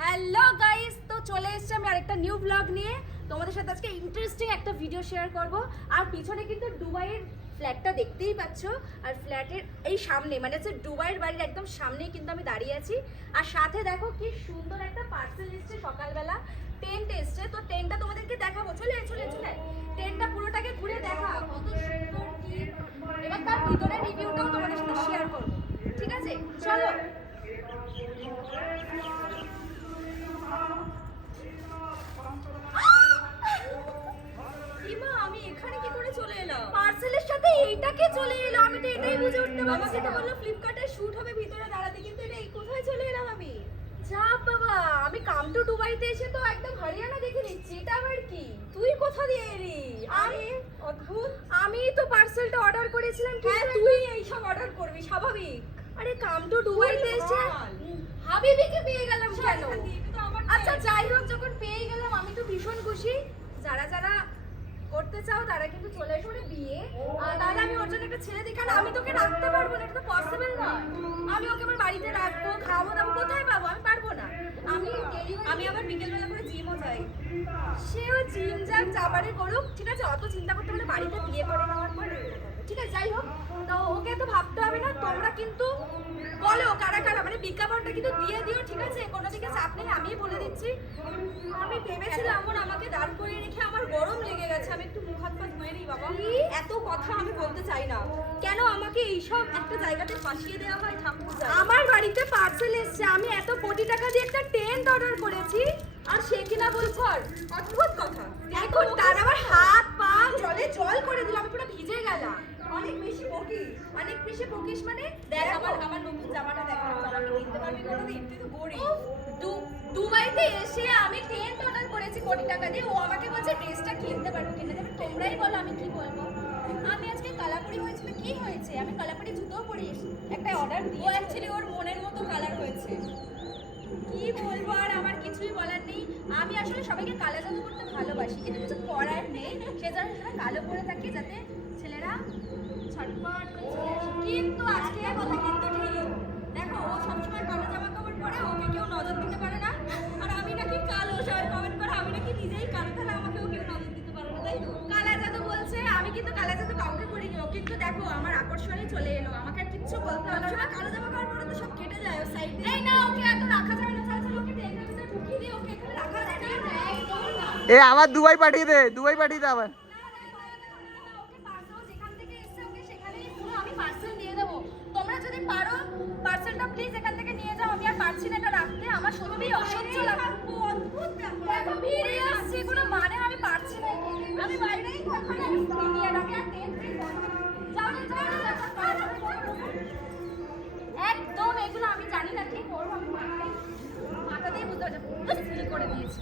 Hello guys, তো চলে এসেছি আমি আরেকটা নিউ ব্লগ নিয়ে তোমাদের সাথে আজকে ইন্টারেস্টিং একটা ভিডিও শেয়ার করব। আর পিছনে কিন্তু দুবাইয়ের ফ্ল্যাটটা দেখতেই পাচ্ছ, আর ফ্ল্যাটের এই সামনে মানে হচ্ছে দুবাইয়ের বাড়ির একদম সামনেই কিন্তু আমি দাঁড়িয়ে আছি। আর সাথে দেখো কি সুন্দর একটা পার্সেল এসেছে, সকালবেলা টেন্ট এসেছে। তো টেন্টটা তোমাদেরকে দেখাবো, চলে চলে চলে টেন্টটা পুরোটাকে ঘুরে দেখা কত সুন্দর কি। এবার তার ভিতরের রিভিউটাও তোমাদের সাথে শেয়ার করব, ঠিক আছে? চলো। আমি এখানে কি করে চলে এলাম? পার্সেলের সাথে এইটাকে চলে এলো, আমি তো এটাই বুঝে উঠতে পারছি আমাকে তো না। বললো ফ্লিপকার্টে শুট হবে ভিতরে দাঁড়াতে, কিন্তু এটা এই কোথায় চলে এলাম আমি? যা বাবা, আমি কাম টু দুবাইতে এসে তো একদম হরিয়ানা দেখে নিচ্ছি, এটা আবার কি? তুই কোথা দিয়ে এলি? আরে অদ্ভুত। আমি তো পার্সেলটা অর্ডার করেছিলাম। হ্যাঁ, তুই এইসব অর্ডার করবি, স্বাভাবিক। আরে কাম টু দুবাইতে এসে ভাল। হাবিবিকে পেয়ে গেলাম কেন? এখান দিয়ে তো আমার আচ্ছা যাই হোক, যখন পেয়ে গেলাম আমি তো ভীষণ খুশি। যারা যারা করতে চাও তারা কিন্তু চলে এসো। মানে বিয়ে তাহলে আমি ওর জন্য একটা ছেলে দিই, কারণ আমি তোকে রাখতে পারবো না, এটা তো পসিবল নয়। আমি ওকে আমার বাড়িতে রাখবো, খাওয়াবো দাবো, কোথায় পাবো? আমি পারবো না। আমি আমি আবার বিকেলবেলা করে জিমও যাই। সেও জিম যাক যাবারে করুক, ঠিক আছে? অত চিন্তা করতে হবে না, বাড়িতে বিয়ে করে নেওয়ার পর ঠিক আছে। যাই হোক, তো ওকে তো ভাবতে হবে না। তোমরা কিন্তু বলো কারা কারা, মানে বিজ্ঞাপনটা কিন্তু দিয়ে দিও, ঠিক আছে? কোনো দিকে চাপ নেই, আমি বলে দিচ্ছি। আমি ভেবেছিলাম এমন আমাকে দাঁড় করিয়ে রেখে আমার গরম লেগে গেছে, আমি একটু মুখ হাত পা ধুয়ে নিই বাবা। এত কথা আমি বলতে চাই না, কেন আমাকে এইসব একটা জায়গাতে ফাঁসিয়ে দেওয়া হয় ঠাকুর জানে। আমার বাড়িতে পার্সেল এসেছে, আমি এত কোটি টাকা দিয়ে একটা টেন্ট অর্ডার করেছি, আর সে কিনা বলছো অদ্ভুত কথা। এখন তার আবার হাত পা জলে জল করে দিল, আমি পুরো ভিজে গেলাম। অনেক বেশি বকিস। অনেক বেশি বকিস মানে? দেখ আমার নতুন জামাটা দেখ, জামাটা কিনতে পারবি কোনোদিন? তুই তো গরিব। দুবাইতে এসে আমি টেন্ট অর্ডার করেছি কোটি টাকা দিয়ে, ও আমাকে বলছে ড্রেসটা কিনতে পারবো কিনে দেবে। তোমরাই বলো আমি কি বলবো। আমি আজকে কালাপুরি হয়েছিল, কি হয়েছে? আমি কালাপাড়ি জুতোও পরিস একটা অর্ডার ও দিয়ে। অ্যাকচুয়ালি ওর মনের মতো কালার হয়েছে। কি বলবো, আর আমার কিছুই বলার নেই। আমি আসলে সবাইকে কালো জাদু করতে ভালোবাসি, কিন্তু কিছু করার নেই। সেজন্য সবাই কালো করে থাকি, যাতে ছেলেরা ছটপট করে চলে আসে। কিন্তু আজকে কথা কিন্তু ঠিক। দেখো, ও সবসময় কালো জামা কাপড় পরে, ওকে কেউ নজর দিতে পারে না। আর আমি নাকি কালো, সবাই কমেন্ট করে আমি নাকি নিজেই কালো, তাহলে আমাকেও কেউ নজর দিতে পারে না, তাই তো? কালা জাদু বলছে, আমি কিন্তু কালা জাদু কাউকে করিনি। ও কিন্তু দেখো আমার আকর্ষণে চলে এলো, আমাকে আর কিচ্ছু বলতে হলো না। সবসময় কালো জামা কাপড় পরে তো সব কেটে যায়, ও সাইড দিয়ে। এই না, ওকে এত রাখা যাবে না। চল চল, ওকে টেবিলের ভিতরে ঢুকিয়ে দিই, ওকে এখানে রাখা যায় না। একদম না। এ আমার দুবাই পাঠিয়ে দে, দুবাই পাঠিয়ে দে আবার। ওকে পার্সেল যেখান থেকে এসেছে ওকে সেখানেই পুরো আমি পার্সেল দিয়ে দেবো। তোমরা যদি পারো পার্সেলটা প্লিজ এখান থেকে নিয়ে যাও, আমি আর পারছি না এটা রাখতে, আমার সত্যি অসহ্য লাগছে। অদ্ভুত ব্যাপার। দেখো ভিড়ে আসছে, কোনো মানে আমি পারছি না। আমি বাইরেই থাকবো না, নিয়ে রাখে আর টেন যাও না, যাও না, যাও না। একদম এগুলো আমি জানি না কি করবো, আমি মাথা দিয়ে বুঝতে পারছি, করে দিয়েছি।